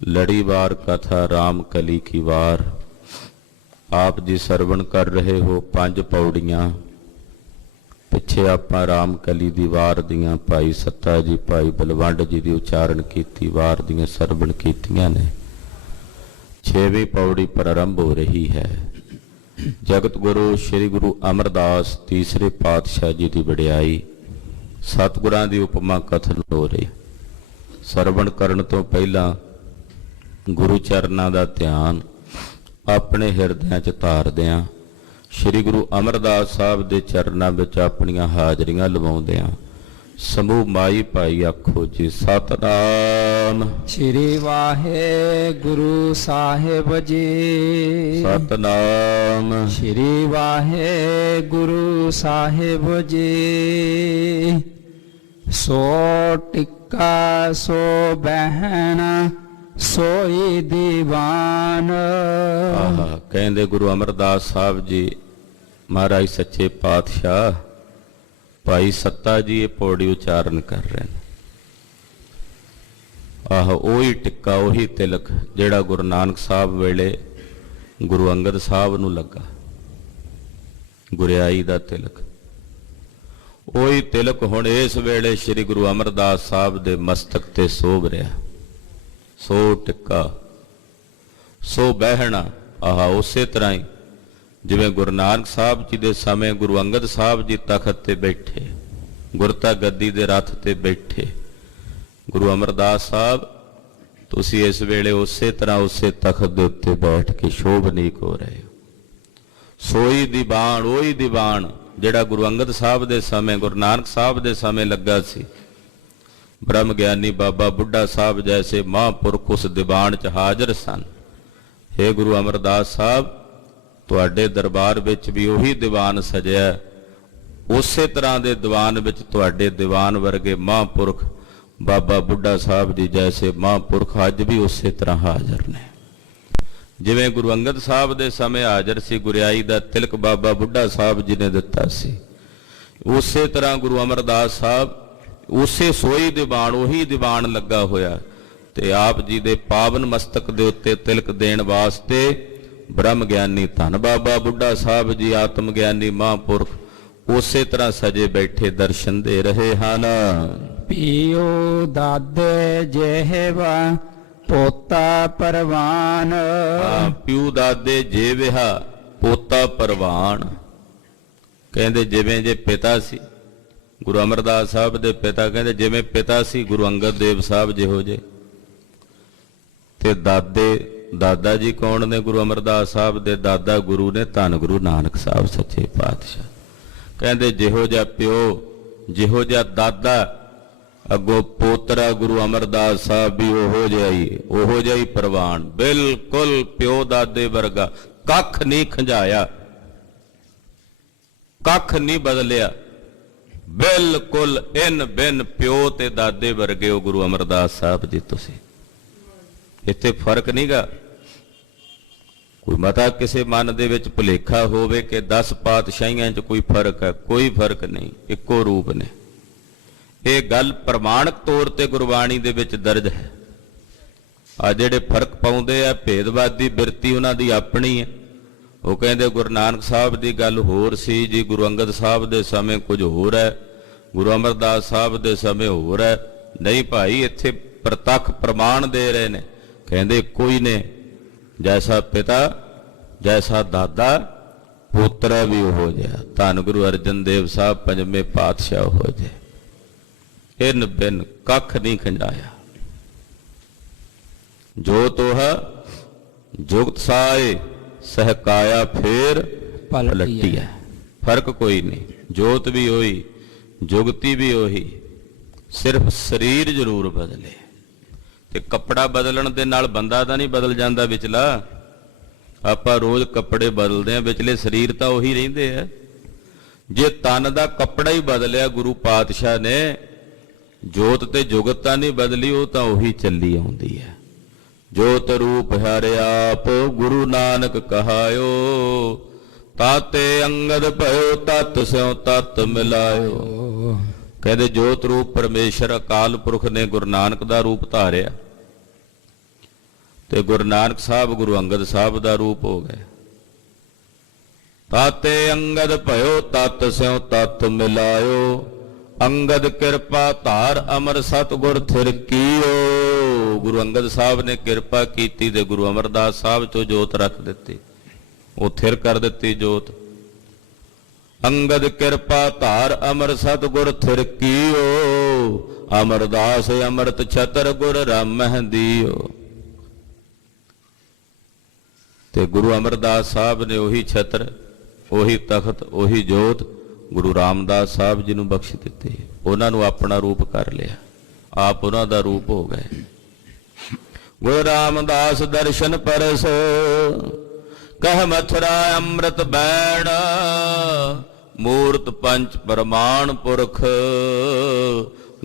लड़ीवार कथा राम कली की वार। आप जी सरवण कर रहे हो 5 पौड़ियाँ। पिछे आपां राम कली दी वार दियां भाई सत्ता जी भाई बलवंड जी दी उचारण कीती वार दियां सरवण कीतियां ने। 6वीं पौड़ी प्रारंभ हो रही है। जगत गुरु श्री गुरु अमरदास तीसरे पातशाह जी की वडियाई सतगुरां दी उपमा कथन हो रही। सरवण करन तो पहला गुरु चरनां दा ध्यान अपने हिरदियां च धारदियां श्री गुरु अमरदास साहब दे चरनां विच अपणियां हाजरियां लवाउंदियां समूह माई भाई आखो जी सतनाम श्री वाहे गुरु साहिब जी। सतनाम श्री वाहे गुरु साहिब जी। सो टिक्का सो बहन सोई दीवान। कहंदे गुरु अमरदास साहब जी महाराज सच्चे पातशाह भाई सत्ता जी ये पौड़ी उचारण कर रहे हैं। ओही टिक्का ओही तिलक जेड़ा गुरु नानक साहब वेले गुरु अंगद साहब नूं लगा गुरियाई दा तिलक। ओही तिलक हुण इस वेले श्री गुरु अमरदास साहब दे मस्तक ते सोभ रहा। सो टिक्का सो बहना उसे तरह ही जिवें गुरु नानक साहब जी दे समय गुरु अंगद साहब जी तखत ते बैठे गुरता गद्दी दे रथ ते बैठे गुरु अमरदास साहब तुसी इस वेले उसे तरह उसे तखत दे उत्ते बैठ के शोभनीक हो रहे हो। सोई दीवान ओही दीवान जेड़ा गुरु अंगद साहब दे समय गुरु नानक साहब दे समय लगा सी। ब्रह्म ज्ञानी बाबा बुढ़ा साहब जैसे महापुरख उस दीवान च हाजर सन। हे गुरु अमरदास साहब तुहाडे दरबार विच भी उही दीवान सजिया उसे तरह दे दीवान विच तुहाडे दीवान वर्गे महापुरख बाबा बुढ़ा साहब जी जैसे महापुरख अज भी उसे तरह हाजर ने। जिवें गुरु अंगद साहब दे समय हाजर सी गुरियाई दा तिलक बाबा बुढ़ा साहब जी ने दिता सी उसे तरह गुरु अमरदास साहब उसे सोई दीवान उही दीवान लगा होया ते आप जी दे पावन मस्तक दे उत्ते तिलक देण वास्ते ब्रह्म ज्ञानी धन बाबा बुढ़ा साहब जी आत्म ज्ञानी महापुरख उसे तरह सजे बैठे दर्शन दे रहे हैं। पियो दादे जेहवा पोता परवान। प्यू दादे जे विहा पोता परवान। कहंदे जिवें जे पिता सी गुरु अमरदास साहब दे पिता कहंदे जिवें पिता सी गुरु अंगद देव साहब जिहो जे ते दादे दादा जी कौन ने गुरु अमरदास साहब दे दादा गुरु ने धन गुरु नानक साहब सच्चे पातशाह। कहंदे जिहो जा प्यो जिहो जा दादा अगो पोतरा गुरु अमरदास साहब भी ओहो जिहा ही प्रवान बिल्कुल प्यो दादे वर्गा कख नहीं खंजाया कख नहीं बदलिया बिल्कुल इन बिन प्यो ते दादे वर्गे हो गुरु अमरदास साहब जी। तुसी इत्थे फर्क नहीं गा कोई मता किसी मन दे विच भुलेखा होवे कि 10 पातशाहियां च कोई फर्क है कोई फर्क नहीं इक्को रूप ने। ये गल प्रमाणक तौर ते गुरबाणी दे विच दर्ज है। आ जिहड़े फर्क पाउंदे आ भेदवादी बिरती उन्हां दी अपनी है। वो कहते गुरु नानक साहब की गल होर सी जी गुरु अंगद साहब के समय कुछ होर है गुरु अमरदास साहब के समय होर है। नहीं भाई इत्थे प्रतख प्रमाण दे रहे ने कहते कोई ने जैसा पिता जैसा दादा पोतरा भी हो जाए धन गुरु अर्जन देव साहब 5वें पातशाह हो जाए इन बिन कख नहीं खंजाया। जो तोहा जुगत साए सहकाया फिर पलटी है। फर्क कोई नहीं जोत भी होई जुगती भी होई सिर्फ शरीर जरूर बदले ते कपड़ा बदलण दे नाल बंदा तां नहीं बदल जांदा विचला। आपां रोज कपड़े बदलदे हैं विचले शरीर तां उही रहिंदे आ। जे तन दा कपड़ा ही बदलिया गुरु पातशाह ने जोत ते जुगत तां नहीं बदली वो तां उही चली आउंदी है। जोत रूप हरे आप गुरु नानक कहायो ताते अंगद भयो तत् स्यों तत् मिलायो। कहते जोत रूप परमेश्वर अकाल पुरख ने गुरु नानक दा रूप धारिया ਤੇ ਗੁਰੂ ਨਾਨਕ ਸਾਹਿਬ ਗੁਰੂ ਅੰਗਦ ਸਾਹਿਬ ਦਾ ਰੂਪ ਹੋ ਗਏ। ਤਾਤੇ ਅੰਗਦ ਭਇਓ ਤਤ ਸਿਉ ਤਤ ਮਿਲਾਇਓ, ਅੰਗਦ ਕਿਰਪਾ ਧਾਰ ਅਮਰ ਸਤਿਗੁਰ ਥਿਰ ਕੀਓ। ਗੁਰੂ ਅੰਗਦ ਸਾਹਿਬ ਨੇ ਕਿਰਪਾ ਕੀਤੀ ਤੇ ਗੁਰੂ ਅਮਰਦਾਸ ਸਾਹਿਬ ਚੋਂ ਜੋਤ ਰੱਖ ਦਿੱਤੀ, ਉਹ ਥਿਰ ਕਰ ਦਿੱਤੀ ਜੋਤ। ਅੰਗਦ ਕਿਰਪਾ ਧਾਰ ਅਮਰ ਸਤਿਗੁਰ ਥਿਰ ਕੀਓ, ਅਮਰਦਾਸ ਅੰਮ੍ਰਿਤ ਛਤਰ ਗੁਰ ਰਾਮਹਿ ਦੀਓ। ਤੇ ਗੁਰੂ ਅਮਰਦਾਸ ਸਾਹਿਬ ਨੇ ਉਹੀ ਛਤਰ, ਉਹੀ ਤਖਤ, ਉਹੀ ਜੋਤ ਗੁਰੂ ਰਾਮਦਾਸ ਸਾਹਿਬ ਜੀ ਨੂੰ ਬਖਸ਼ ਦਿੱਤੀ। ਉਹਨਾਂ ਨੂੰ ਆਪਣਾ ਰੂਪ ਕਰ ਲਿਆ, ਆਪ ਉਹਨਾਂ ਦਾ ਰੂਪ ਹੋ ਗਏ। ਗੁਰੂ ਰਾਮਦਾਸ ਦਰਸ਼ਨ ਪਰਸ, ਕਹਿ ਮਥੁਰਾ ਅੰਮ੍ਰਿਤ ਬੈਣ, ਮੂਰਤ ਪੰਚ ਪ੍ਰਮਾਣ ਪੁਰਖ,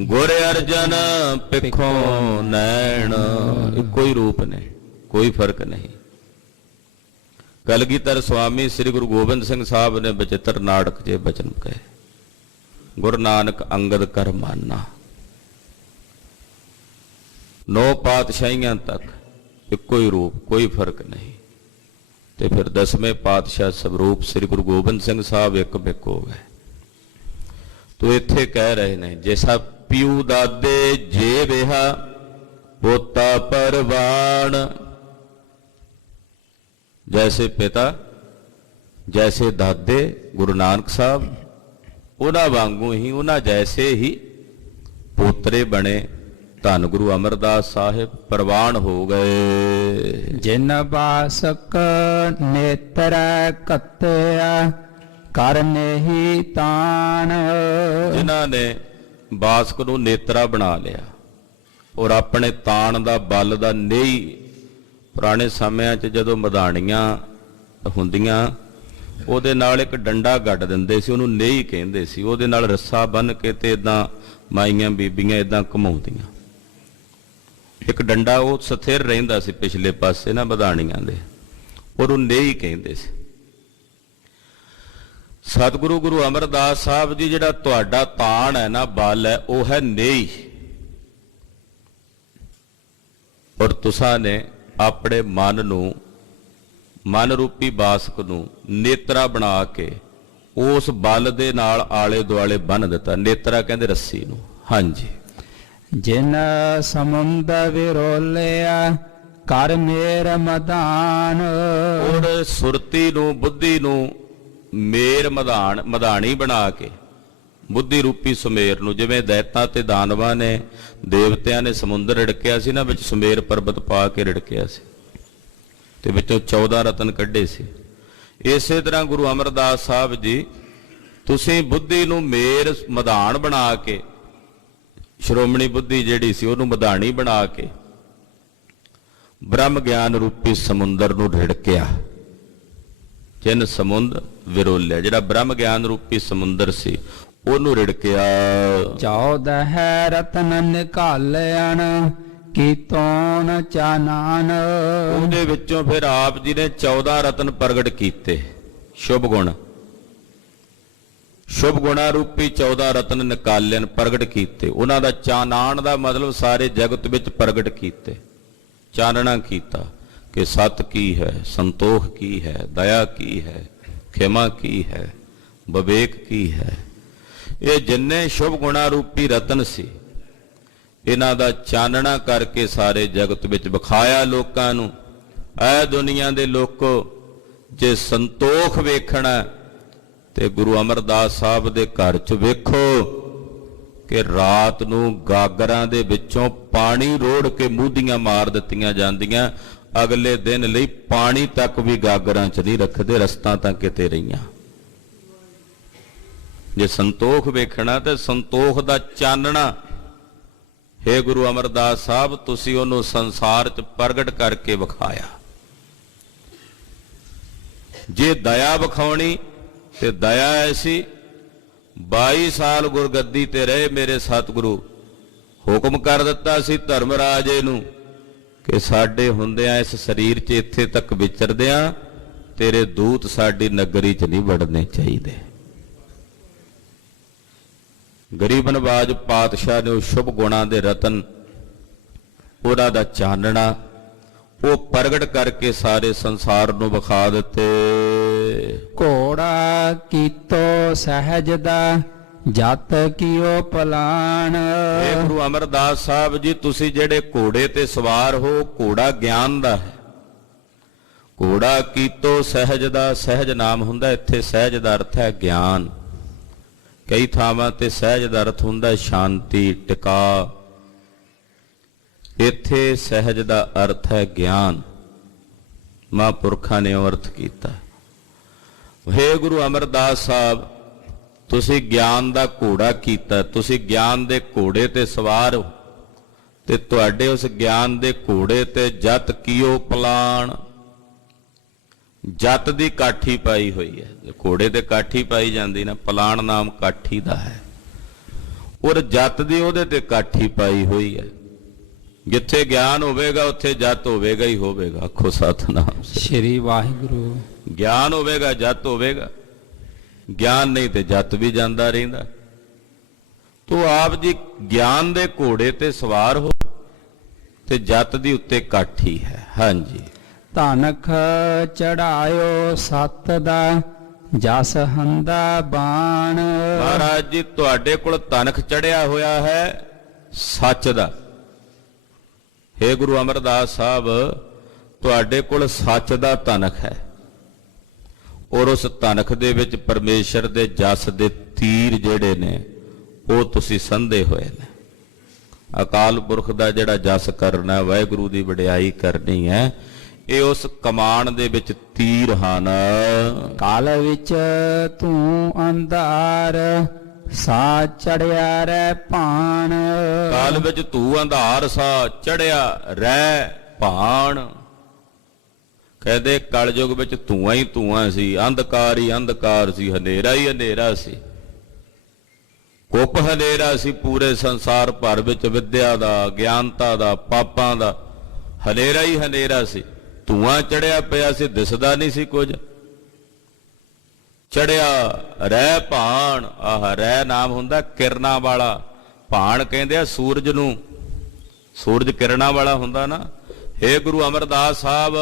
ਗੁਰ ਅਰਜਨ ਪਿੱਖੋਂ ਨੈਣ। ਇੱਕੋ ਹੀ ਰੂਪ ਨੇ, ਕੋਈ ਫਰਕ ਨਹੀਂ। ਕਲਗੀਧਰ ਸੁਆਮੀ ਸ੍ਰੀ ਗੁਰੂ ਗੋਬਿੰਦ ਸਿੰਘ ਸਾਹਿਬ ਨੇ ਬਚਿੱਤਰ ਨਾਟਕ 'ਚ ਬਚਨ ਕਹੇ, ਗੁਰੂ ਨਾਨਕ ਅੰਗਦ ਕਰ ਮਾਨਾ। 9 ਪਾਤਸ਼ਾਹੀਆਂ ਤੱਕ ਇੱਕੋ ਹੀ ਰੂਪ, ਕੋਈ ਫਰਕ ਨਹੀਂ। ਤੇ ਫਿਰ 10ਵੇਂ ਪਾਤਸ਼ਾਹ ਸਵਰੂਪ ਸ੍ਰੀ ਗੁਰੂ ਗੋਬਿੰਦ ਸਿੰਘ ਸਾਹਿਬ ਇੱਕ ਬਿਕ ਹੋ ਗਏ। ਤੋ ਇੱਥੇ ਕਹਿ ਰਹੇ ਨੇ, ਜੈਸਾ ਪਿਉ ਦਾਦੇ ਜੇ ਵਿਹਾ ਪੋਤਾ ਪਰਵਾਣ। ਜੈਸੇ ਪਿਤਾ, ਜੈਸੇ ਦਾਦੇ ਗੁਰੂ ਨਾਨਕ ਸਾਹਿਬ, ਉਹਨਾਂ ਵਾਂਗੂ ਹੀ, ਉਹਨਾਂ ਜੈਸੇ ਹੀ ਪੋਤਰੇ ਬਣੇ ਧੰਨ ਗੁਰੂ ਅਮਰਦਾਸ ਸਾਹਿਬ, ਪ੍ਰਵਾਨ ਹੋ ਗਏ। ਜਿਨ ਬਾਸਕ ਨੇਤਰ ਕੱਤਿਆ, ਕਰ ਨੇਹੀ ਤਾਣ। ਜਿਨ੍ਹਾਂ ਨੇ ਬਾਸਕ ਨੂੰ ਨੇਤਰਾ ਬਣਾ ਲਿਆ ਔਰ ਆਪਣੇ ਤਾਣ ਦਾ ਬਲ ਦਾ ਨੇਈ। ਪੁਰਾਣੇ ਸਮਿਆਂ 'ਚ ਜਦੋਂ ਮਧਾਣੀਆਂ ਹੁੰਦੀਆਂ, ਉਹਦੇ ਨਾਲ ਇੱਕ ਡੰਡਾ ਗੱਡ ਦਿੰਦੇ ਸੀ, ਉਹਨੂੰ ਨੇਈ ਕਹਿੰਦੇ ਸੀ। ਉਹਦੇ ਨਾਲ ਰੱਸਾ ਬੰਨ੍ਹ ਕੇ ਤੇ ਇਦਾਂ ਮਾਈਆਂ ਬੀਬੀਆਂ ਇਦਾਂ ਘੁਮਾਉਂਦੀਆਂ। ਇੱਕ ਡੰਡਾ ਉਹ ਸਥਿਰ ਰਹਿੰਦਾ ਸੀ ਪਿਛਲੇ ਪਾਸੇ ਨਾ ਮਧਾਣੀਆਂ ਦੇ, ਉਹਨੂੰ ਨੇਈ ਕਹਿੰਦੇ ਸੀ। ਸਤਿਗੁਰੂ ਗੁਰੂ ਅਮਰਦਾਸ ਸਾਹਿਬ ਜੀ, ਜਿਹੜਾ ਤੁਹਾਡਾ ਤਾਣ ਹੈ ਨਾ, ਬਲ ਹੈ, ਉਹ ਹੈ ਨੇਈ। ਔਰ ਤੁਸਾਂ ਨੇ ਆਪਣੇ ਮਨ ਨੂੰ, ਮਨ ਰੂਪੀ ਬਾਸਕ ਨੂੰ ਨੇਤਰਾ ਬਣਾ ਕੇ ਉਸ ਬਲ ਦੇ ਨਾਲ ਆਲੇ ਦੁਆਲੇ ਬੰਨ੍ਹ ਦਿੱਤਾ। ਨੇਤਰਾ ਕਹਿੰਦੇ ਰੱਸੀ ਨੂੰ। ਹਾਂਜੀ। ਜਿਨ ਸਮੁੰਦ ਵਿਰੋਲਿਆ, ਕਰ ਮੇਰ ਮਦਾਨ। ਔਰ ਸੁਰਤੀ ਨੂੰ, ਬੁੱਧੀ ਨੂੰ ਮੇਰ ਮਧਾਣ, ਮਧਾਣੀ ਬਣਾ ਕੇ, ਬੁੱਧੀ ਰੂਪੀ ਸੁਮੇਰ ਨੂੰ, ਜਿਵੇਂ ਦੈਤਾਂ ਤੇ ਦਾਨਵਾਂ ਨੇ, ਦੇਵਤਿਆਂ ਨੇ ਸਮੁੰਦਰ ਰਿੜਕਿਆ ਸੀ ਨਾ, ਵਿੱਚ ਸੁਮੇਰ ਪਰਬਤ ਪਾ ਕੇ ਰਿੜਕਿਆ ਸੀ ਤੇ ਵਿੱਚੋਂ 14 ਰਤਨ ਕੱਢੇ ਸੀ। ਇਸੇ ਤਰ੍ਹਾਂ ਗੁਰੂ ਅਮਰਦਾਸ ਸਾਹਿਬ ਜੀ, ਤੁਸੀਂ ਬੁੱਧੀ ਨੂੰ ਮੇਰ ਮਧਾਣ ਬਣਾ ਕੇ, ਸ਼੍ਰੋਮਣੀ ਬੁੱਧੀ ਜਿਹੜੀ ਸੀ ਉਹਨੂੰ ਮਧਾਣੀ ਬਣਾ ਕੇ ਬ੍ਰਹਮ ਗਿਆਨ ਰੂਪੀ ਸਮੁੰਦਰ ਨੂੰ ਰਿੜਕਿਆ। ਜਿਨ ਸਮੁੰਦ ਵਿਰੋਲਿਆ, ਜਿਹੜਾ ਬ੍ਰਹਮ ਗਿਆਨ ਰੂਪੀ ਸਮੁੰਦਰ ਸੀ ਉਹਨੂੰ ਰਿੜਕਿਆ। 14 ਰਤਨ ਨਿਕਾਲਣ, ਕੀਤੋਨ ਚਾਨਣ। ਉਹਦੇ ਵਿੱਚੋਂ ਫਿਰ ਆਪ ਜੀ ਨੇ 14 ਰਤਨ ਪ੍ਰਗਟ ਕੀਤੇ। ਸ਼ੁਭ ਗੁਣ, ਸ਼ੁਭ ਗੁਣਾ ਰੂਪੀ 14 ਰਤਨ ਨਿਕਾਲਣ, ਪ੍ਰਗਟ ਕੀਤੇ। ਉਹਨਾਂ ਦਾ ਚਾਨਣ ਦਾ ਮਤਲਬ ਸਾਰੇ ਜਗਤ ਵਿੱਚ ਪ੍ਰਗਟ ਕੀਤੇ, ਚਾਨਣਾ ਕੀਤਾ ਕਿ ਸਤ ਕੀ ਹੈ, ਸੰਤੋਖ ਕੀ ਹੈ, ਦਇਆ ਕੀ ਹੈ, ਖਿਮਾ ਕੀ ਹੈ, ਵਿਵੇਕ ਕੀ ਹੈ। ਇਹ ਜਿੰਨੇ ਸ਼ੁਭ ਗੁਣਾ ਰੂਪੀ ਰਤਨ ਸੀ, ਇਹਨਾਂ ਦਾ ਚਾਨਣਾ ਕਰਕੇ ਸਾਰੇ ਜਗਤ ਵਿੱਚ ਵਿਖਾਇਆ ਲੋਕਾਂ ਨੂੰ। ਐ ਦੁਨੀਆ ਦੇ ਲੋਕੋ, ਜੇ ਸੰਤੋਖ ਵੇਖਣਾ ਤੇ ਗੁਰੂ ਅਮਰਦਾਸ ਸਾਹਿਬ ਦੇ ਘਰ 'ਚ ਵੇਖੋ ਕਿ ਰਾਤ ਨੂੰ ਗਾਗਰਾਂ ਦੇ ਵਿੱਚੋਂ ਪਾਣੀ ਰੋੜ ਕੇ ਮੂਧੀਆਂ ਮਾਰ ਦਿੱਤੀਆਂ ਜਾਂਦੀਆਂ। ਅਗਲੇ ਦਿਨ ਲਈ ਪਾਣੀ ਤੱਕ ਵੀ ਗਾਗਰਾਂ 'ਚ ਨਹੀਂ ਰੱਖਦੇ, ਰਸਤਾਂ ਤਾਂ ਕਿਤੇ ਰਹੀਆਂ। ਜੇ ਸੰਤੋਖ ਵੇਖਣਾ ਤੇ ਸੰਤੋਖ ਦਾ ਚਾਨਣਾ, ਹੇ ਗੁਰੂ ਅਮਰਦਾਸ ਸਾਹਿਬ, ਤੁਸੀਂ ਉਹਨੂੰ ਸੰਸਾਰ 'ਚ ਪ੍ਰਗਟ ਕਰਕੇ ਵਿਖਾਇਆ। ਜੇ ਦਇਆ ਵਿਖਾਉਣੀ ਤੇ ਦਇਆ ਐਸੀ, 22 ਸਾਲ ਗੁਰਗੱਦੀ ਤੇ ਰਹੇ ਮੇਰੇ ਸਤਿਗੁਰੂ, ਹੁਕਮ ਕਰ ਦਿੱਤਾ ਸੀ ਧਰਮਰਾਜੇ ਨੂੰ ਕਿ ਸਾਡੇ ਹੁੰਦਿਆਂ ਇਸ ਸਰੀਰ 'ਚ ਇੱਥੇ ਤੱਕ ਵਿਚਰਦਿਆਂ ਤੇਰੇ ਦੂਤ ਸਾਡੀ ਨਗਰੀ 'ਚ ਨਹੀਂ ਵੜਨੇ ਚਾਹੀਦੇ। ਗਰੀਬ ਨਵਾਜ ਪਾਤਸ਼ਾਹ ਨੇ ਉਹ ਸ਼ੁਭ ਗੁਣਾਂ ਦੇ ਰਤਨ, ਉਹਨਾਂ ਦਾ ਚਾਨਣਾ, ਉਹ ਪ੍ਰਗਟ ਕਰਕੇ ਸਾਰੇ ਸੰਸਾਰ ਨੂੰ ਵਿਖਾ ਦਿੱਤੇ। ਘੋੜਾ ਕੀਤੋ ਸਹਿਜ ਦਾ ਜਤ ਕੀਓ ਪਲਾਣ। ਇਹ ਗੁਰੂ ਅਮਰਦਾਸ ਸਾਹਿਬ ਜੀ, ਤੁਸੀਂ ਜਿਹੜੇ ਘੋੜੇ ਤੇ ਸਵਾਰ ਹੋ, ਘੋੜਾ ਗਿਆਨ ਦਾ ਹੈ। ਘੋੜਾ ਕੀਤੋ ਸਹਿਜ ਦਾ, ਸਹਿਜ ਨਾਮ ਹੁੰਦਾ, ਇੱਥੇ ਸਹਿਜ ਦਾ ਅਰਥ ਹੈ ਗਿਆਨ। ਕਈ ਥਾਵਾਂ ਤੇ ਸਹਿਜ ਦਾ ਅਰਥ ਹੁੰਦਾ ਸ਼ਾਂਤੀ, ਟਿਕਾ। ਇੱਥੇ ਸਹਿਜ ਦਾ ਅਰਥ ਹੈ ਗਿਆਨ। ਮਹਾਂਪੁਰਖਾਂ ਨੇ ਉਹ ਅਰਥ ਕੀਤਾ। ਹੇ ਗੁਰੂ ਅਮਰਦਾਸ ਸਾਹਿਬ, ਤੁਸੀਂ ਗਿਆਨ ਦਾ ਘੋੜਾ ਕੀਤਾ, ਤੁਸੀਂ ਗਿਆਨ ਦੇ ਘੋੜੇ ਤੇ ਸਵਾਰ ਹੋ, ਤੇ ਤੁਹਾਡੇ ਉਸ ਗਿਆਨ ਦੇ ਘੋੜੇ ਤੇ ਜਤ ਕੀਓ ਪਲਾਣ। ਜਤ ਦੀ ਕਾਠੀ ਪਾਈ ਹੋਈ ਹੈ। ਘੋੜੇ ਤੇ ਕਾਠੀ ਪਾਈ ਜਾਂਦੀ ਨਾ, ਪਲਾਣ ਨਾਮ ਕਾਠੀ ਦਾ ਹੈ। ਔਰ ਜਤ ਦੀ ਉਹਦੇ ਤੇ ਕਾਠੀ ਪਾਈ ਹੋਈ ਹੈ। ਜਿੱਥੇ ਗਿਆਨ ਹੋਵੇਗਾ ਉੱਥੇ ਜਤ ਹੋਵੇਗਾ ਹੀ ਹੋਵੇਗਾ। ਆਖੋ ਸਤਿਨਾਮ ਸ੍ਰੀ ਵਾਹਿਗੁਰੂ। ਗਿਆਨ ਹੋਵੇਗਾ ਜਤ ਹੋਵੇਗਾ, ਗਿਆਨ ਨਹੀਂ ਤੇ ਜਤ ਵੀ ਜਾਂਦਾ ਰਹਿੰਦਾ। ਤੋ ਆਪ ਜੀ ਗਿਆਨ ਦੇ ਘੋੜੇ ਤੇ ਸਵਾਰ ਹੋ ਤੇ ਜਤ ਦੀ ਉੱਤੇ ਕਾਠੀ ਹੈ। ਹਾਂਜੀ। ਧਨਖ ਚੜਾਇਓ ਸਤ ਦਾ ਜਸ ਹੰਦਾ ਬਾਣ। ਮਹਾਰਾਜ ਜੀ, ਤੁਹਾਡੇ ਕੋਲ ਧਨਖ ਚੜਿਆ ਹੋਇਆ ਹੈ ਸੱਚ ਦਾ। ਹੇ ਗੁਰੂ ਅਮਰਦਾਸ ਸਾਹਿਬ, ਤੁਹਾਡੇ ਕੋਲ ਸੱਚ ਦਾ ਧਨਖ ਹੈ, ਔਰ ਉਸ ਧਨਖ ਦੇ ਵਿੱਚ ਪਰਮੇਸ਼ਰ ਦੇ ਜਸ ਦੇ ਤੀਰ ਜਿਹੜੇ ਨੇ ਉਹ ਤੁਸੀਂ ਸੰਧੇ ਹੋਏ ਨੇ। ਅਕਾਲ ਪੁਰਖ ਦਾ ਜਿਹੜਾ ਜਸ ਕਰਨਾ, ਵਾਹਿਗੁਰੂ ਦੀ ਵਡਿਆਈ ਕਰਨੀ ਹੈ, ਇਹ ਉਸ ਕਮਾਨ ਦੇ ਵਿੱਚ ਤੀਰ ਹਨ। ਕਾਲ ਵਿੱਚ ਤੂੰ ਅੰਧਾਰ ਸਾ ਚੜਿਆ ਰਹਿ ਭਾਣ। ਕਾਲ ਵਿੱਚ ਤੂੰ ਅੰਧਾਰ ਸਾ ਚੜਿਆ ਰਹਿ ਭਾਣ। ਕਹਿੰਦੇ ਕਲਯੁਗ ਵਿੱਚ ਧੂਆਂ ਹੀ ਧੂਆਂ ਸੀ, ਅੰਧਕਾਰ ਹੀ ਅੰਧਕਾਰ ਸੀ, ਹਨੇਰਾ ਹੀ ਹਨੇਰਾ ਸੀ, ਕੁੱਪ ਹਨੇਰਾ ਸੀ। ਪੂਰੇ ਸੰਸਾਰ ਭਰ ਵਿੱਚ ਵਿਦਿਆ ਦਾ, ਗਿਆਨਤਾ ਦਾ, ਪਾਪਾਂ ਦਾ ਹਨੇਰਾ ਹੀ ਹਨੇਰਾ ਸੀ। ਧੂਆਂ ਚੜਿਆ ਪਿਆ ਸੀ, ਦਿਸਦਾ ਨਹੀਂ ਸੀ ਕੁਝ। ਚੜਿਆ ਰਹਿ ਭਾਣ। ਆਹ ਰਹਿ ਨਾਮ ਹੁੰਦਾ ਕਿਰਨਾਂ ਵਾਲਾ। ਭਾਣ ਕਹਿੰਦੇ ਆ ਸੂਰਜ ਨੂੰ, ਸੂਰਜ ਕਿਰਨਾਂ ਵਾਲਾ ਹੁੰਦਾ ਨਾ। ਹੇ ਗੁਰੂ ਅਮਰਦਾਸ ਸਾਹਿਬ,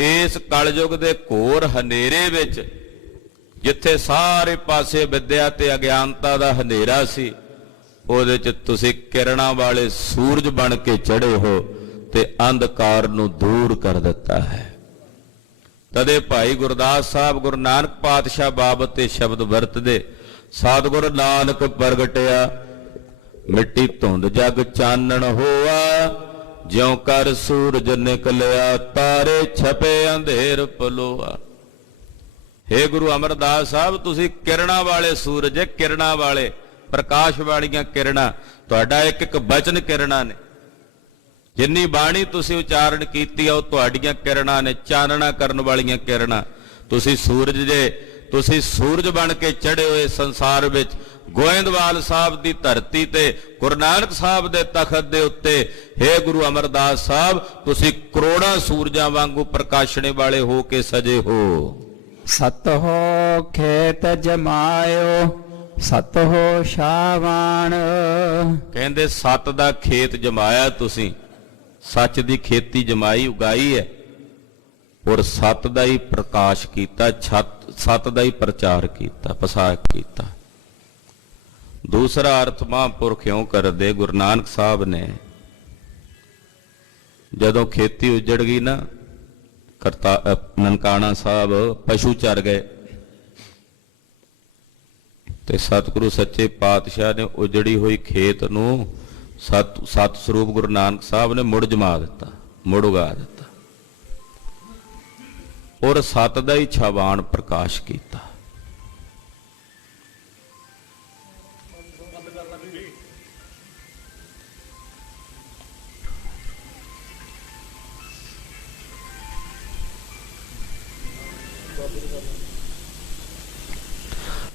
ਇਸ ਕਲਯੁਗ ਦੇ ਘੋਰ ਹਨੇਰੇ ਵਿੱਚ, ਜਿੱਥੇ ਸਾਰੇ ਪਾਸੇ ਵਿਦਿਆ ਤੇ ਅਗਿਆਨਤਾ ਦਾ ਹਨੇਰਾ ਸੀ, ਉਹਦੇ 'ਚ ਤੁਸੀਂ ਕਿਰਨਾਂ ਵਾਲੇ ਸੂਰਜ ਬਣ ਕੇ ਚੜੇ ਹੋ ਤੇ ਅੰਧਕਾਰ ਨੂੰ ਦੂਰ ਕਰ ਦਿੱਤਾ ਹੈ। ਤਦੇ ਭਾਈ ਗੁਰਦਾਸ ਸਾਹਿਬ ਗੁਰੂ ਨਾਨਕ ਪਾਤਸ਼ਾਹ ਬਾਬਤ ਤੇ ਸ਼ਬਦ ਵਰਤਦੇ, ਸਤਿਗੁਰ ਨਾਨਕ ਪ੍ਰਗਟਿਆ ਮਿੱਟੀ ਧੁੰਦ ਜਗ ਚਾਨਣ ਹੋਆ, ਜਿਉ ਕਰ ਸੂਰਜ ਨਿਕਲਿਆ ਤਾਰੇ ਛਪੇ ਅੰਧੇਰ ਪਲੋਆ। ਹੇ ਗੁਰੂ ਅਮਰਦਾਸ ਸਾਹਿਬ, ਤੁਸੀਂ ਕਿਰਨਾਂ ਵਾਲੇ ਸੂਰਜ, ਕਿਰਨਾਂ ਵਾਲੇ ਪ੍ਰਕਾਸ਼ ਵਾਲੀਆਂ ਕਿਰਨਾਂ। ਤੁਹਾਡਾ ਇੱਕ ਇੱਕ ਬਚਨ ਕਿਰਨਾਂ ਨੇ। ਜਿੰਨੀ ਬਾਣੀ ਤੁਸੀਂ ਉਚਾਰਨ ਕੀਤੀ ਆ ਉਹ ਤੁਹਾਡੀਆਂ ਕਿਰਨਾਂ ਨੇ, ਚਾਨਣਾ ਕਰਨ ਵਾਲੀਆਂ ਕਿਰਨਾਂ। ਤੁਸੀਂ ਸੂਰਜ ਜੇ, ਤੁਸੀਂ ਸੂਰਜ ਬਣ ਕੇ ਚੜੇ ਹੋਏ ਸੰਸਾਰ ਵਿੱਚ, ਗੋਇੰਦਵਾਲ ਸਾਹਿਬ ਦੀ ਧਰਤੀ ਤੇ, ਗੁਰੂ ਨਾਨਕ ਸਾਹਿਬ ਦੇ ਤਖਤ ਦੇ ਉੱਤੇ। ਹੇ ਗੁਰੂ ਅਮਰਦਾਸ ਸਾਹਿਬ, ਤੁਸੀਂ ਕਰੋੜਾਂ ਸੂਰਜਾਂ ਵਾਂਗੂ ਪ੍ਰਕਾਸ਼ਣੇ ਵਾਲੇ ਹੋ ਕੇ ਸਜੇ ਹੋ। ਸਤ ਹੋ ਖੇਤ ਜਮਾਇਓ ਸਤ ਹੋ ਸ਼ਾਵਾਨ। ਕਹਿੰਦੇ ਸਤ ਦਾ ਖੇਤ ਜਮਾਇਆ ਤੁਸੀਂ, ਸੱਚ ਦੀ ਖੇਤੀ ਜਮਾਈ, ਉਗਾਈ ਹੈ, ਔਰ ਸਤ ਦਾ ਹੀ ਪ੍ਰਕਾਸ਼ ਕੀਤਾ, ਸਤ ਦਾ ਹੀ ਪ੍ਰਚਾਰ ਕੀਤਾ, ਪ੍ਰਸਾਰ ਕੀਤਾ। ਦੂਸਰਾ ਅਰਥ ਮਹਾਂਪੁਰਖ ਇਉਂ ਕਰਦੇ, ਗੁਰੂ ਨਾਨਕ ਸਾਹਿਬ ਨੇ ਜਦੋਂ ਖੇਤੀ ਉਜੜ ਗਈ ਨਾ, ਨਨਕਾਣਾ ਸਾਹਿਬ ਪਸ਼ੂ ਚਰ ਗਏ, ਤੇ ਸਤਿਗੁਰੂ ਸੱਚੇ ਪਾਤਸ਼ਾਹ ਨੇ ਉਜੜੀ ਹੋਈ ਖੇਤ ਨੂੰ ਸਤ ਸਰੂਪ ਗੁਰੂ ਨਾਨਕ ਸਾਹਿਬ ਨੇ ਮੁੜ ਜਮਾ ਦਿੱਤਾ, ਮੁੜ ਉਗਾ ਦਿੱਤਾ, ਔਰ ਸਤ ਦਾ ਹੀ ਛਾਵਾਨ ਪ੍ਰਕਾਸ਼ ਕੀਤਾ।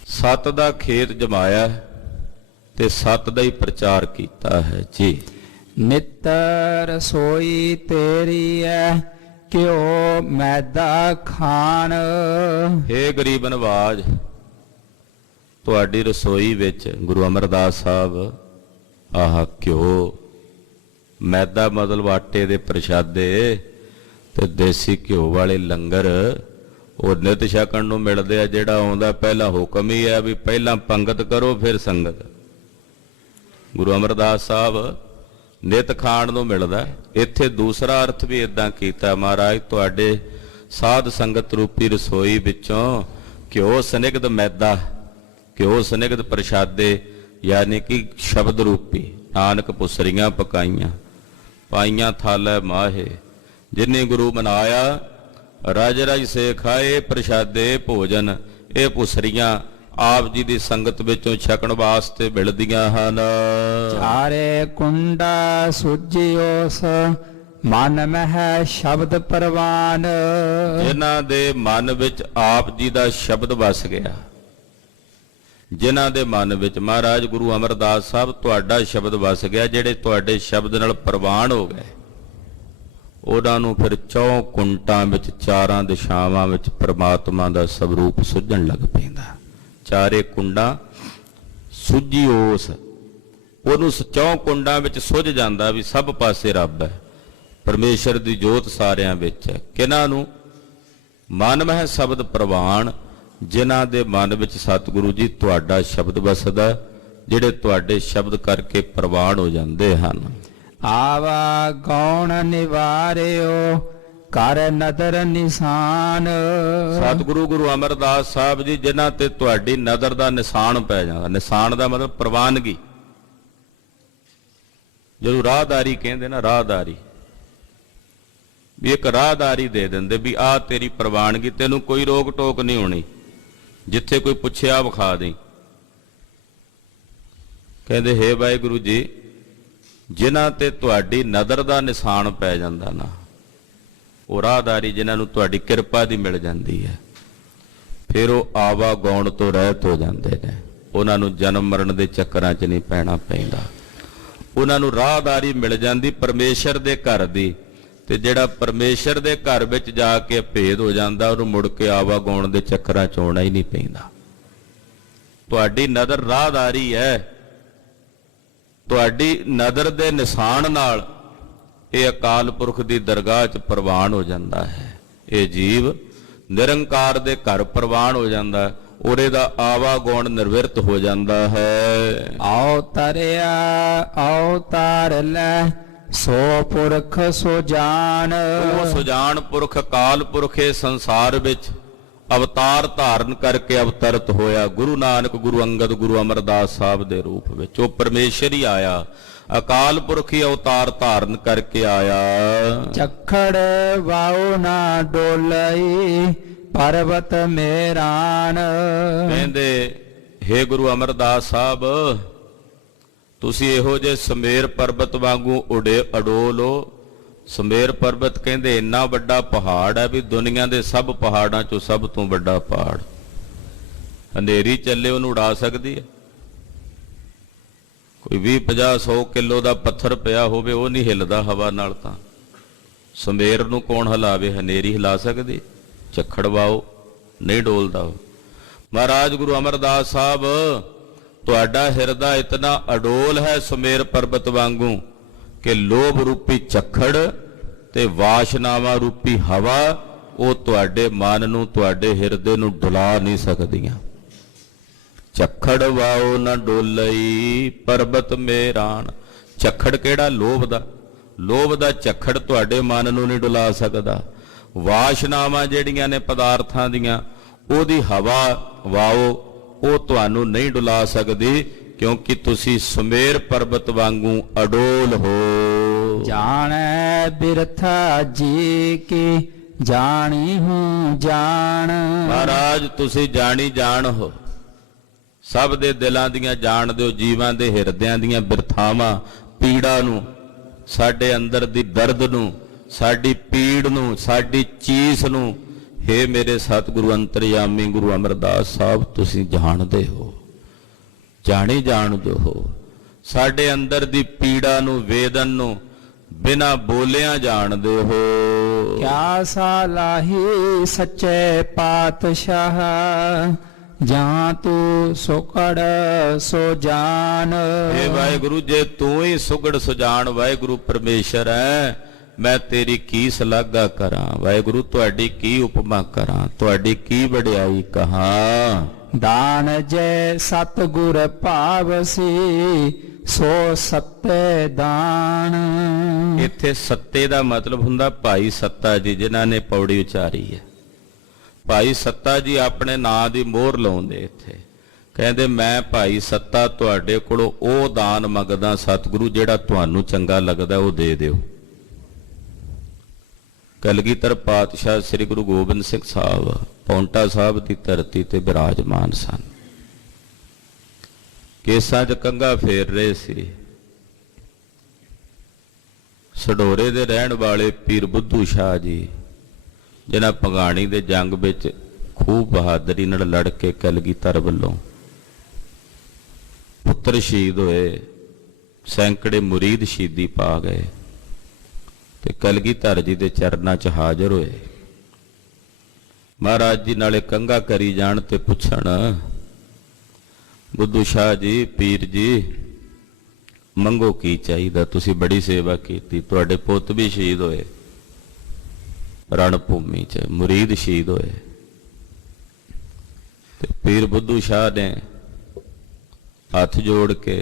ਸਤ ਦਾ ਖੇਤ ਜਮਾਇਆ ਤੇ ਸਤ ਦਾ ਹੀ ਪ੍ਰਚਾਰ ਕੀਤਾ ਹੈ ਜੀ। ਨਿਤ ਰਸੋਈ ਤੇਰੀ ਐ ਕਿਉ ਮੈਦਾ ਖਾਣ। ਹੇ ਗਰੀਬ ਨਵਾਜ, ਤੁਹਾਡੀ ਰਸੋਈ ਵਿੱਚ ਗੁਰੂ ਅਮਰਦਾਸ ਸਾਹਿਬ ਆਹ ਘਿਓ ਮੈਦਾ ਮਤਲਬ ਆਟੇ ਦੇ ਪ੍ਰਸ਼ਾਦੇ ਤੇ ਦੇਸੀ ਘਿਓ ਵਾਲੇ ਲੰਗਰ ਉਹ ਨਿਤ ਛਕਣ ਨੂੰ ਮਿਲਦੇ ਆ। ਜਿਹੜਾ ਆਉਂਦਾ ਪਹਿਲਾ ਹੁਕਮ ਹੀ ਹੈ ਵੀ ਪਹਿਲਾਂ ਪੰਗਤ ਕਰੋ ਫਿਰ ਸੰਗਤ। ਗੁਰੂ ਅਮਰਦਾਸ ਸਾਹਿਬ ਨਿਤ ਖਾਣ ਨੂੰ ਮਿਲਦਾ। ਇੱਥੇ ਦੂਸਰਾ ਅਰਥ ਵੀ ਇਦਾਂ ਕੀਤਾ, ਮਹਾਰਾਜ ਤੁਹਾਡੇ ਸਾਧ ਸੰਗਤ ਰੂਪੀ ਰਸੋਈ ਵਿੱਚੋਂ ਘਿਓ ਸਨਿਗਧ ਮੈਦਾ, ਘਿਓ ਸਨਿਗਧ ਪ੍ਰਸ਼ਾਦੇ ਯਾਨੀ ਕਿ ਸ਼ਬਦ ਰੂਪੀ ਨਾਨਕ ਪੁਸਰੀਆਂ ਪਕਾਈਆਂ, ਪਾਈਆਂ ਥਾਲੇ ਮਾਹੇ, ਜਿਨੇ ਗੁਰੂ ਮਨਾਇਆ ਰਜ ਰਜ ਸੇ ਖਾਏ ਪ੍ਰਸ਼ਾਦੇ ਭੋਜਨ। ਇਹ ਪੁਸਰੀਆਂ ਆਪ ਜੀ ਦੀ ਸੰਗਤ ਵਿੱਚੋਂ ਛਕਣ ਵਾਸਤੇ ਮਿਲਦੀਆਂ ਹਨ। ਚਾਰੇ ਕੁੰਡਾ ਸੁਜਿਓਸ ਮਨ ਮਹਿ ਸ਼ਬਦ ਪ੍ਰਵਾਨ। ਜਿਨ੍ਹਾਂ ਦੇ ਮਨ ਵਿੱਚ ਆਪ ਜੀ ਦਾ ਸ਼ਬਦ ਵਸ ਗਿਆ, ਜਿਨ੍ਹਾਂ ਦੇ ਮਨ ਵਿੱਚ ਮਹਾਰਾਜ ਗੁਰੂ ਅਮਰਦਾਸ ਸਾਹਿਬ ਤੁਹਾਡਾ ਸ਼ਬਦ ਵਸ ਗਿਆ, ਜਿਹੜੇ ਤੁਹਾਡੇ ਸ਼ਬਦ ਨਾਲ ਪ੍ਰਵਾਨ ਹੋ ਗਏ, ਉਹਨਾਂ ਨੂੰ ਫਿਰ ਚੌ ਕੁੰਟਾਂ ਵਿੱਚ ਚਾਰਾਂ ਦਿਸ਼ਾਵਾਂ ਵਿੱਚ ਪ੍ਰਮਾਤਮਾ ਦਾ ਸਵਰੂਪ ਸੁਝਣ ਲੱਗ ਪੈਂਦਾ। ਚਾਰੇ ਕੁੰਡਾਂ ਸੁਝਿਓਸ, ਉਹਨੂੰ ਚੌ ਕੁੰਡਾਂ ਵਿੱਚ ਸੁਝ ਜਾਂਦਾ ਵੀ ਸਭ ਪਾਸੇ ਰੱਬ ਹੈ, ਪਰਮੇਸ਼ਰ ਦੀ ਜੋਤ ਸਾਰਿਆਂ ਵਿੱਚ ਹੈ। ਕਿਹਨਾਂ ਨੂੰ? ਮਨ ਮਹਿ ਸ਼ਬਦ ਪ੍ਰਵਾਨ, ਜਿਨ੍ਹਾਂ ਦੇ ਮਨ ਵਿੱਚ ਸਤਿਗੁਰੂ ਜੀ ਤੁਹਾਡਾ ਸ਼ਬਦ ਵਸਦਾ, ਜਿਹੜੇ ਤੁਹਾਡੇ ਸ਼ਬਦ ਕਰਕੇ ਪ੍ਰਵਾਨ ਹੋ ਜਾਂਦੇ ਹਨ। ਆਵਾ ਗੌਣ ਨਿਵਾਰਿਓ ਕਰ ਨਦਰ ਨਿਸ਼ਾਨ। ਸਤਿਗੁਰੂ ਗੁਰੂ ਅਮਰਦਾਸ ਸਾਹਿਬ ਜੀ ਜਿਨ੍ਹਾਂ ਤੇ ਤੁਹਾਡੀ ਨਜ਼ਰ ਦਾ ਨਿਸ਼ਾਨ ਪੈ ਜਾਂਦਾ। ਨਿਸ਼ਾਨ ਦਾ ਮਤਲਬ ਪ੍ਰਵਾਨਗੀ। ਜਦੋਂ ਰਾਹਦਾਰੀ ਕਹਿੰਦੇ ਨਾ, ਰਾਹਦਾਰੀ ਵੀ ਇੱਕ ਰਾਹਦਾਰੀ ਦੇ ਦਿੰਦੇ ਵੀ ਆਹ ਤੇਰੀ ਪ੍ਰਵਾਨਗੀ, ਤੈਨੂੰ ਕੋਈ ਰੋਕ ਟੋਕ ਨਹੀਂ ਹੋਣੀ, ਜਿੱਥੇ ਕੋਈ ਪੁੱਛਿਆ ਵਿਖਾ ਦੇ। ਕਹਿੰਦੇ ਹੇ ਵਾਹਿਗੁਰੂ ਜੀ, ਜਿਨ੍ਹਾਂ ਤੇ ਤੁਹਾਡੀ ਨਜ਼ਰ ਦਾ ਨਿਸ਼ਾਨ ਪੈ ਜਾਂਦਾ ਨਾ, ਉਹ ਰਾਹਦਾਰੀ ਜਿਨ੍ਹਾਂ ਨੂੰ ਤੁਹਾਡੀ ਕਿਰਪਾ ਦੀ ਮਿਲ ਜਾਂਦੀ ਹੈ, ਫਿਰ ਉਹ ਆਵਾ ਗੌਣ ਤੋਂ ਰਹਿਤ ਹੋ ਜਾਂਦੇ ਨੇ। ਉਹਨਾਂ ਨੂੰ ਜਨਮ ਮਰਨ ਦੇ ਚੱਕਰਾਂ 'ਚ ਨਹੀਂ ਪੈਣਾ ਪੈਂਦਾ। ਉਹਨਾਂ ਨੂੰ ਰਾਹਦਾਰੀ ਮਿਲ ਜਾਂਦੀ ਪਰਮੇਸ਼ਰ ਦੇ ਘਰ ਦੀ, ਤੇ ਜਿਹੜਾ ਪਰਮੇਸ਼ਰ ਦੇ ਘਰ ਵਿੱਚ ਜਾ ਕੇ ਭੇਦ ਹੋ ਜਾਂਦਾ, ਉਹਨੂੰ ਮੁੜ ਕੇ ਆਵਾ ਗੌਣ ਦੇ ਚੱਕਰਾਂ 'ਚ ਆਉਣਾ ਹੀ ਨਹੀਂ ਪੈਂਦਾ। ਤੁਹਾਡੀ ਨਜ਼ਰ ਰਾਹਦਾਰੀ ਹੈ, ਤੁਹਾਡੀ ਨਜ਼ਰ ਦੇ ਨਿਸ਼ਾਨ ਨਾਲ ਇਹ ਅਕਾਲ ਪੁਰਖ ਦੀ ਦਰਗਾਹ 'ਚ ਪ੍ਰਵਾਨ ਹੋ ਜਾਂਦਾ ਹੈ। ਇਹ ਜੀਵ ਨਿਰੰਕਾਰ ਦੇ ਘਰ ਪ੍ਰਵਾਨ ਹੋ ਜਾਂਦਾ, ਉਹਦੇ ਦਾ ਆਵਾ ਗੌਣ ਨਿਰਵਿਰਤ ਹੋ ਜਾਂਦਾ ਹੈ। ਆਓ ਤਰਿਆ ਆਓ ਤਾਰ ਲੈ ਸੋ ਪੁਰਖ ਸੋ ਜਾਣ। ਉਹ ਸੁਜਾਨ ਪੁਰਖ ਅਕਾਲ ਪੁਰਖ ਇਹ ਸੰਸਾਰ ਵਿੱਚ ਅਵਤਾਰ ਧਾਰਨ ਕਰਕੇ ਅਵਤਰਤ ਹੋਇਆ। ਗੁਰੂ ਨਾਨਕ, ਗੁਰੂ ਅੰਗਦ, ਗੁਰੂ ਅਮਰਦਾਸ ਸਾਹਿਬ ਦੇ ਰੂਪ ਵਿੱਚ ਉਹ ਪਰਮੇਸ਼ਰ ਹੀ ਆਇਆ, ਅਕਾਲ ਪੁਰਖ ਹੀ ਅਵਤਾਰ ਧਾਰਨ ਕਰਕੇ ਆਇਆ। ਚਖੜ ਵਾਉ ਨਾ ਡੋਲਈ ਪਰਬਤ ਮੇਰਾਨ। ਕਹਿੰਦੇ ਹੇ ਗੁਰੂ ਅਮਰਦਾਸ ਸਾਹਿਬ, ਤੁਸੀਂ ਇਹੋ ਜਿਹੇ ਸਮੇਰ ਪਰਬਤ ਵਾਂਗੂ ਅਡੋਲੋ। ਸਮੇਰ ਪਰਬਤ ਕਹਿੰਦੇ ਇੰਨਾ ਵੱਡਾ ਪਹਾੜ ਹੈ ਵੀ ਦੁਨੀਆ ਦੇ ਸਭ ਪਹਾੜਾਂ ਚੋਂ ਸਭ ਤੋਂ ਵੱਡਾ ਪਹਾੜ। ਹਨੇਰੀ ਚੱਲੇ ਉਹਨੂੰ ਉਡਾ ਸਕਦੀ ਹੈ। ਕੋਈ 20-50-100 ਕਿਲੋ ਦਾ ਪੱਥਰ ਪਿਆ ਹੋਵੇ, ਉਹ ਨਹੀਂ ਹਿੱਲਦਾ ਹਵਾ ਨਾਲ। ਤਾਂ ਸਮੇਰ ਨੂੰ ਕੌਣ ਹਿਲਾਵੇ? ਹਨੇਰੀ ਹਿਲਾ ਸਕਦੀ? ਝੱਖੜ ਵਾਓ ਨਹੀਂ ਡੋਲਦਾ। ਮਹਾਰਾਜ ਗੁਰੂ ਅਮਰਦਾਸ ਸਾਹਿਬ, ਤੁਹਾਡਾ ਹਿਰਦਾ ਇਤਨਾ ਅਡੋਲ ਹੈ ਸਮੇਰ ਪਰਬਤ ਵਾਂਗੂ ਕਿ ਲੋਭ ਰੂਪੀ ਝੱਖੜ ਤੇ ਵਾਸ਼ਨਾਵਾਂ ਰੂਪੀ ਹਵਾ ਉਹ ਤੁਹਾਡੇ ਮਨ ਨੂੰ, ਤੁਹਾਡੇ ਹਿਰਦੇ ਨੂੰ ਡੁਲਾ ਨਹੀਂ ਸਕਦੀਆਂ। ਝੱਖੜ ਵਾਓ ਨਾ ਡੋਲਈ ਪਰਬਤ ਮੇਰਾਨ। ਝੱਖੜ ਕਿਹੜਾ? ਲੋਭ ਦਾ। ਲੋਭ ਦਾ ਝੱਖੜ ਤੁਹਾਡੇ ਮਨ ਨੂੰ ਨਹੀਂ ਡੁਲਾ ਸਕਦਾ। ਵਾਸ਼ਨਾਵਾਂ ਜਿਹੜੀਆਂ ਨੇ ਪਦਾਰਥਾਂ ਦੀਆਂ, ਉਹਦੀ ਹਵਾ ਵਾਓ ਉਹ ਤੁਹਾਨੂੰ ਨਹੀਂ ਡੁਲਾ ਸਕਦੀ, ਕਿਉਂਕਿ ਤੁਸੀਂ ਸੁਮੇਰ ਪਰਬਤ ਵਾਂਗੂ ਅਡੋਲ ਹੋ। ਜਾਣੈ ਬਿਰਥਾ ਜੀ ਕੀ ਜਾਣੀ ਹੂੰ ਜਾਣ। ਮਹਾਰਾਜ ਤੁਸੀਂ ਜਾਣੀ ਜਾਣ ਹੋ, ਸਭ ਦੇ ਦਿਲਾਂ ਦੀਆਂ ਜਾਣਦੇ ਹੋ, ਜੀਵਾਂ ਦੇ ਹਿਰਦਿਆਂ ਦੀਆਂ ਬਿਰਥਾਵਾਂ, ਪੀੜਾ ਨੂੰ, ਸਾਡੇ ਅੰਦਰ ਦੀ ਦਰਦ ਨੂੰ, ਸਾਡੀ ਪੀੜ ਨੂੰ, ਸਾਡੀ ਚੀਸ ਨੂੰ। ਹੇ ਮੇਰੇ ਸਤਿਗੁਰੂ ਅੰਤਰਯਾਮੀ ਗੁਰੂ ਅਮਰਦਾਸ ਸਾਹਿਬ, ਤੁਸੀਂ ਜਾਣਦੇ ਹੋ, ਜਾਣੀ ਜਾਣਦੇ ਹੋ। ਸਾਡੇ ਅੰਦਰ ਦੀ ਪੀੜਾ ਨੂੰ, ਵੇਦਨ ਨੂੰ ਬਿਨਾ ਬੋਲਿਆਂ ਜਾਣਦੇ ਹੋ। ਕਿਆ ਸਾਲਾਹੀ ਸੱਚੇ ਪਾਤਸ਼ਾਹ ਜਾਂ ਤੂੰ ਸੁਕੜ ਸੋ ਜਾਨ। ਇਹ ਵਾਹਿਗੁਰੂ ਜੇ ਤੂੰ ਹੀ ਸੁਗੜ ਸੁਜਾਨ ਵਾਹਿਗੁਰੂ ਪਰਮੇਸ਼ਰ ਹੈ, ਮੈਂ ਤੇਰੀ ਕੀ ਸਲਾਘਾ ਕਰਾਂ ਵਾਹਿਗੁਰੂ, ਤੁਹਾਡੀ ਕੀ ਉਪਮਾ ਕਰਾਂ, ਤੁਹਾਡੀ ਕੀ ਵਡਿਆਈ ਕਹਾਂ। ਦਾਨ ਜੈ ਸਤਿਗੁਰ ਭਾਵਸੀ ਸੋ ਸੱਤੇ ਦਾਨ। ਇੱਥੇ ਸੱਤੇ ਦਾ ਮਤਲਬ ਹੁੰਦਾ ਭਾਈ ਸੱਤਾ ਜੀ, ਜਿਨ੍ਹਾਂ ਨੇ ਪੌੜੀ ਉਚਾਰੀ ਹੈ। ਭਾਈ ਸੱਤਾ ਜੀ ਆਪਣੇ ਨਾਂ ਦੀ ਮੋਹਰ ਲਾਉਂਦੇ ਇੱਥੇ, ਕਹਿੰਦੇ ਮੈਂ ਭਾਈ ਸੱਤਾ ਤੁਹਾਡੇ ਕੋਲੋਂ ਉਹ ਦਾਨ ਮੰਗਦਾ ਸਤਿਗੁਰੂ ਜਿਹੜਾ ਤੁਹਾਨੂੰ ਚੰਗਾ ਲੱਗਦਾ ਉਹ ਦੇ ਦਿਓ। ਕਲਗੀਧਰ ਪਾਤਸ਼ਾਹ ਸ੍ਰੀ ਗੁਰੂ ਗੋਬਿੰਦ ਸਿੰਘ ਸਾਹਿਬ ਪੌਂਟਾ ਸਾਹਿਬ ਦੀ ਧਰਤੀ ਤੇ ਬਿਰਾਜਮਾਨ ਸਨ। ਕੇਸਾਂ 'ਚ ਕੰਘਾ ਫੇਰ ਰਹੇ ਸੀ। ਸਡੋਰੇ ਦੇ ਰਹਿਣ ਵਾਲੇ ਪੀਰ ਬੁੱਧੂ ਸ਼ਾਹ ਜੀ, ਜਿਨ੍ਹਾਂ ਭਗਾਣੀ ਦੇ ਜੰਗ ਵਿੱਚ ਖੂਬ ਬਹਾਦਰੀ ਨਾਲ ਲੜ ਕੇ ਕਲਗੀਧਰ ਵੱਲੋਂ ਪੁੱਤਰ ਸ਼ਹੀਦ ਹੋਏ, ਸੈਂਕੜੇ ਮੁਰੀਦ ਸ਼ਹੀਦੀ ਪਾ ਗਏ ਤੇ ਕਲਗੀਧਰ ਜੀ ਦੇ ਚਰਨਾਂ 'ਚ ਹਾਜ਼ਰ ਹੋਏ। ਮਹਾਰਾਜ ਜੀ ਨਾਲੇ ਕੰਘਾ ਕਰੀ ਜਾਣ ਤੇ ਪੁੱਛਣ, ਬੁੱਧੂ ਸ਼ਾਹ ਜੀ, ਪੀਰ ਜੀ, ਮੰਗੋ ਕੀ ਚਾਹੀਦਾ, ਤੁਸੀਂ ਬੜੀ ਸੇਵਾ ਕੀਤੀ, ਤੁਹਾਡੇ ਪੁੱਤ ਵੀ ਸ਼ਹੀਦ ਹੋਏ ਰਣ ਭੂਮੀ 'ਚ, ਮੁਰੀਦ ਸ਼ਹੀਦ ਹੋਏ। ਤੇ ਪੀਰ ਬੁੱਧੂ ਸ਼ਾਹ ਨੇ ਹੱਥ ਜੋੜ ਕੇ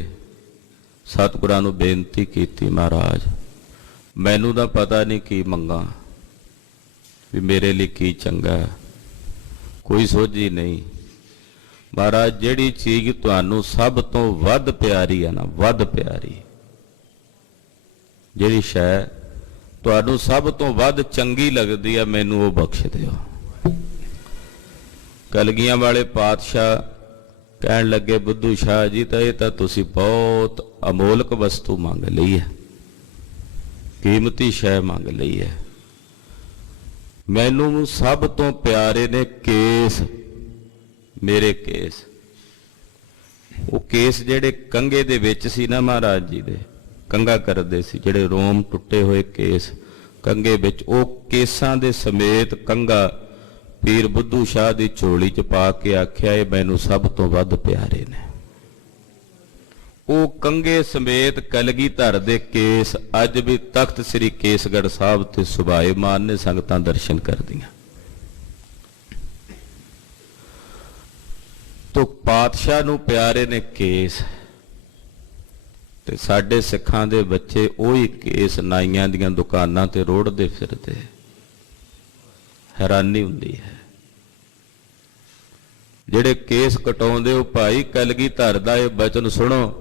ਸਤਿਗੁਰਾਂ ਨੂੰ ਬੇਨਤੀ ਕੀਤੀ, ਮਹਾਰਾਜ ਮੈਨੂੰ ਤਾਂ ਪਤਾ ਨਹੀਂ ਕੀ ਮੰਗਾ, ਵੀ ਮੇਰੇ ਲਈ ਕੀ ਚੰਗਾ, ਕੋਈ ਸੋਝੀ ਨਹੀਂ। ਮਹਾਰਾਜ ਜਿਹੜੀ ਚੀਜ਼ ਤੁਹਾਨੂੰ ਸਭ ਤੋਂ ਵੱਧ ਪਿਆਰੀ ਹੈ ਨਾ, ਵੱਧ ਪਿਆਰੀ, ਜਿਹੜੀ ਸ਼ੈ ਤੁਹਾਨੂੰ ਸਭ ਤੋਂ ਵੱਧ ਚੰਗੀ ਲੱਗਦੀ ਹੈ, ਮੈਨੂੰ ਉਹ ਬਖਸ਼ ਦਿਓ। ਕਲਗੀਆਂ ਵਾਲੇ ਪਾਤਸ਼ਾਹ ਕਹਿਣ ਲੱਗੇ, ਬੁੱਧੂ ਸ਼ਾਹ ਜੀ, ਤਾਂ ਇਹ ਤਾਂ ਤੁਸੀਂ ਬਹੁਤ ਅਮੋਲਕ ਵਸਤੂ ਮੰਗ ਲਈ ਹੈ, ਕੀਮਤੀ ਸ਼ੈ ਮੰਗ ਲਈ ਹੈ। ਮੈਨੂੰ ਸਭ ਤੋਂ ਪਿਆਰੇ ਨੇ ਕੇਸ, ਮੇਰੇ ਕੇਸ। ਉਹ ਕੇਸ ਜਿਹੜੇ ਕੰਘੇ ਦੇ ਵਿੱਚ ਸੀ ਨਾ, ਮਹਾਰਾਜ ਜੀ ਦੇ ਕੰਘਾ ਕਰਦੇ ਸੀ, ਜਿਹੜੇ ਰੋਮ ਟੁੱਟੇ ਹੋਏ ਕੇਸ ਕੰਘੇ ਵਿੱਚ, ਉਹ ਕੇਸਾਂ ਦੇ ਸਮੇਤ ਕੰਘਾ ਪੀਰ ਬੁੱਧੂ ਸ਼ਾਹ ਦੀ ਝੋਲੀ 'ਚ ਪਾ ਕੇ ਆਖਿਆ, ਇਹ ਮੈਨੂੰ ਸਭ ਤੋਂ ਵੱਧ ਪਿਆਰੇ ਨੇ। ਉਹ ਕੰਘੇ ਸਮੇਤ ਕਲਗੀਧਰ ਦੇ ਕੇਸ ਅੱਜ ਵੀ ਤਖਤ ਸ੍ਰੀ ਕੇਸਗੜ੍ਹ ਸਾਹਿਬ ਤੇ ਸੁਭਾਏਮਾਨ ਨੇ, ਸੰਗਤਾਂ ਦਰਸ਼ਨ ਕਰਦੀਆਂ। ਤੋ ਪਾਤਸ਼ਾਹ ਨੂੰ ਪਿਆਰੇ ਨੇ ਕੇਸ, ਤੇ ਸਾਡੇ ਸਿੱਖਾਂ ਦੇ ਬੱਚੇ ਉਹੀ ਕੇਸ ਨਾਈਆਂ ਦੀਆਂ ਦੁਕਾਨਾਂ ਤੇ ਰੋੜਦੇ ਫਿਰਦੇ। ਹੈਰਾਨੀ ਹੁੰਦੀ ਹੈ, ਜਿਹੜੇ ਕੇਸ ਕਟਾਉਂਦੇ ਉਹ ਭਾਈ ਕਲਗੀਧਰ ਦਾ ਇਹ ਬਚਨ ਸੁਣੋ,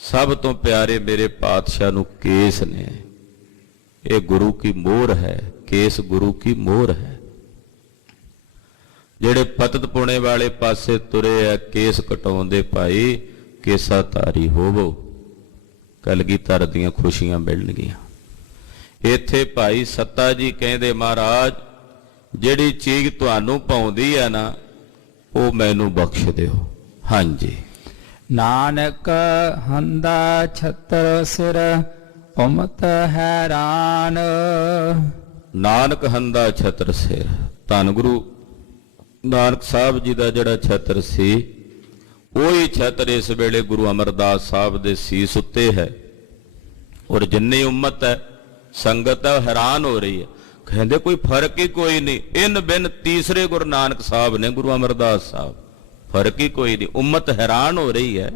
ਸਭ ਤੋਂ ਪਿਆਰੇ ਮੇਰੇ ਪਾਤਸ਼ਾਹ ਨੂੰ ਕੇਸ ਨੇ, ਇਹ ਗੁਰੂ ਕੀ ਮੋਹਰ ਹੈ, ਕੇਸ ਗੁਰੂ ਕੀ ਮੋਹਰ ਹੈ। ਜਿਹੜੇ ਪਤਤ ਪੁਣੇ ਵਾਲੇ ਪਾਸੇ ਤੁਰੇ ਆ ਕੇਸ ਕਟਾਉਂਦੇ, ਭਾਈ ਕੇਸਾ ਧਾਰੀ ਹੋਵੋ, ਕਲਗੀਧਰ ਦੀਆਂ ਖੁਸ਼ੀਆਂ ਮਿਲਣਗੀਆਂ। ਇੱਥੇ ਭਾਈ ਸੱਤਾ ਜੀ ਕਹਿੰਦੇ, ਮਹਾਰਾਜ ਜਿਹੜੀ ਚੀਜ਼ ਤੁਹਾਨੂੰ ਪਾਉਂਦੀ ਹੈ ਨਾ, ਉਹ ਮੈਨੂੰ ਬਖਸ਼ ਦਿਓ। ਹਾਂਜੀ। ਨਾਨਕ ਹੰਦਾ ਛਤਰ ਸਿਰ ਉਮਤ ਹੈਰਾਨ। ਨਾਨਕ ਹੰਦਾ ਛਤਰ ਸਿਰ, ਧੰਨ ਗੁਰੂ ਨਾਨਕ ਸਾਹਿਬ ਜੀ ਦਾ ਜਿਹੜਾ ਛਤਰ ਸੀ, ਉਹੀ ਛਤਰ ਇਸ ਵੇਲੇ ਗੁਰੂ ਅਮਰਦਾਸ ਸਾਹਿਬ ਦੇ ਸੀਸ ਉੱਤੇ ਹੈ। ਔਰ ਜਿੰਨੀ ਉਮਤ ਹੈ, ਸੰਗਤ ਹੈ, ਹੈਰਾਨ ਹੋ ਰਹੀ ਹੈ, ਕਹਿੰਦੇ ਕੋਈ ਫਰਕ ਹੀ ਕੋਈ ਨਹੀਂ। ਇਨ ਬਿਨ ਤੀਸਰੇ ਗੁਰੂ ਨਾਨਕ ਸਾਹਿਬ ਨੇ, ਗੁਰੂ ਅਮਰਦਾਸ ਸਾਹਿਬ, ਫਰਕ ਹੀ ਕੋਈ ਨਹੀਂ। ਉਮਤ ਹੈਰਾਨ ਹੋ ਰਹੀ ਹੈ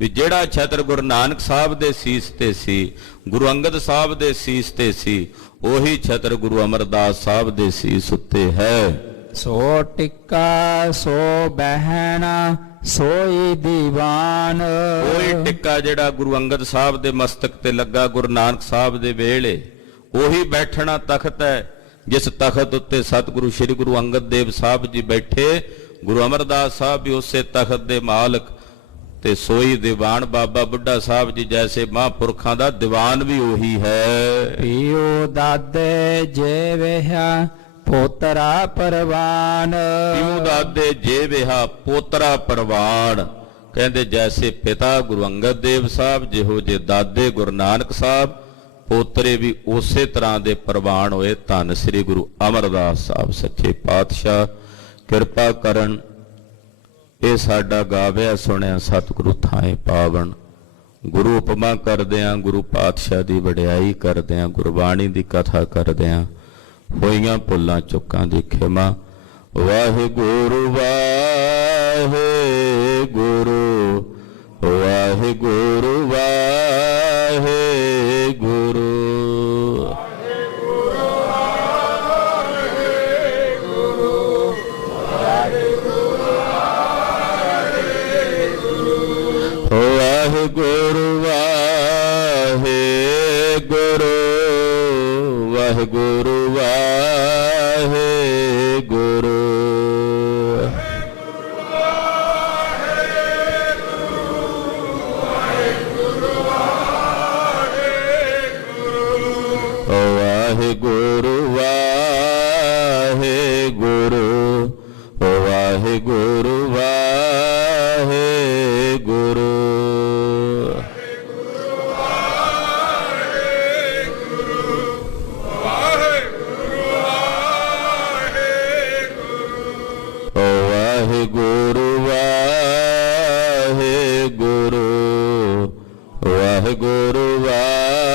ਵੀ ਜਿਹੜਾ ਛਤਰ ਗੁਰੂ ਨਾਨਕ ਸਾਹਿਬ ਦੇ ਸੀਸ ਤੇ ਸੀ, ਗੁਰੂ ਅੰਗਦ ਸਾਹਿਬ ਦੇ ਸੀਸ ਤੇ ਸੀ, ਉਹੀ ਛਤਰ ਗੁਰੂ ਅਮਰਦਾਸ ਸਾਹਿਬ ਦੇ ਸੀਸ ਉੱਤੇ ਹੈ। ਸੋ ਟਿੱਕਾ ਸੋ ਬਹਿਣਾ ਸੋਈ ਦੀਵਾਨ। ਉਹੀ ਟਿੱਕਾ ਜਿਹੜਾ ਗੁਰੂ ਅੰਗਦ ਸਾਹਿਬ ਦੇ ਮਸਤਕ ਤੇ ਲੱਗਾ ਗੁਰੂ ਨਾਨਕ ਸਾਹਿਬ ਦੇ ਵੇਲੇ, ਉਹੀ ਬੈਠਣਾ ਤਖਤ ਹੈ ਜਿਸ ਤਖਤ ਉੱਤੇ ਸਤਿਗੁਰੂ ਸ੍ਰੀ ਗੁਰੂ ਅੰਗਦ ਦੇਵ ਸਾਹਿਬ ਜੀ ਬੈਠੇ। ਗੁਰੂ ਅਮਰਦਾਸ ਸਾਹਿਬ ਵੀ ਉਸੇ ਤਖਤ ਦੇ ਮਾਲਕ, ਤੇ ਸੋਈ ਦੀਵਾਨ ਬਾਬਾ ਬੁੱਢਾ ਸਾਹਿਬ ਜੀ ਜੈਸੇ ਮਹਾਂਪੁਰਖਾਂ ਦਾ ਦੀਵਾਨ ਵੀ ਉਹੀ ਹੈ। ਪੀਓ ਦਾਦੇ ਜੇ ਵਿਹਾ ਪੋਤਰਾ ਪਰਵਾਨ। ਪੀਓ ਦਾਦੇ ਜੇ ਵਿਹਾ ਪੋਤਰਾ ਪਰਵਾਨ, ਕਹਿੰਦੇ ਜੈਸੇ ਪਿਤਾ ਗੁਰੂ ਅੰਗਦ ਦੇਵ ਸਾਹਿਬ, ਜਿਹੋ ਜੇ ਦਾਦੇ ਗੁਰੂ ਨਾਨਕ ਸਾਹਿਬ, ਪੋਤਰੇ ਵੀ ਉਸੇ ਤਰ੍ਹਾਂ ਦੇ ਪ੍ਰਵਾਨ ਹੋਏ। ਧੰਨ ਸ੍ਰੀ ਗੁਰੂ ਅਮਰਦਾਸ ਸਾਹਿਬ ਸੱਚੇ ਪਾਤਸ਼ਾਹ ਕਿਰਪਾ ਕਰਨ, ਇਹ ਸਾਡਾ ਗਾਵਿਆ ਸੁਣਿਆ ਸਤਿਗੁਰੂ ਥਾਏ ਪਾਵਨ। ਗੁਰੂ ਉਪਮਾ ਕਰਦਿਆਂ, ਗੁਰੂ ਪਾਤਸ਼ਾਹ ਦੀ ਵਡਿਆਈ ਕਰਦਿਆਂ, ਗੁਰਬਾਣੀ ਦੀ ਕਥਾ ਕਰਦਿਆਂ ਹੋਈਆਂ ਭੁੱਲਾਂ ਚੁੱਕਾਂ ਦੀ ਖਿਮਾ। ਵਾਹਿਗੁਰੂ ਵਾਹਿਗੁਰੂ ਵਾਹਿਗੁਰੂ ਵਾਹਿਗੁਰੂ। ਵਾਹਿਗੁਰੂ ਵਾਹਿਗੁਰੂ ਵਾਹਿਗੁਰੂ ਵਾਹਿਗੁਰੂ। ਵਾਹਿਗੁਰੂ ਵਾਹਿਗੁਰੂ ਵਾਹਿਗੁਰੂ ਵਾਹਿਗੁਰੂ। ਵਾਹਿਗੁਰੂ ਵਾਹਿਗੁਰੂ ਵਾਹਿਗੁਰੂ ਵਾਹਿਗੁਰੂ।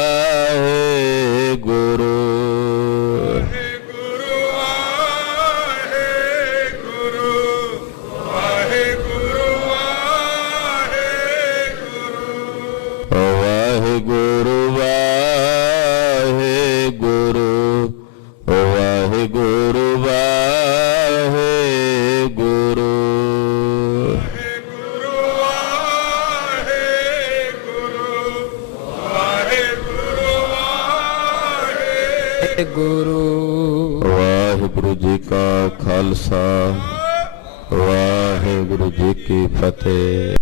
ਵਾਹਿਗੁਰੂ ਵਾਹਿਗੁਰੂ ਵਾਹਿਗੁਰੂ ਵਾਹਿਗੁਰੂ। ਵਾਹਿਗੁਰੂ ਜੀ ਕਾ ਖਾਲਸਾ, ਵਾਹਿਗੁਰੂ ਜੀ ਕੀ ਫਤਿਹ।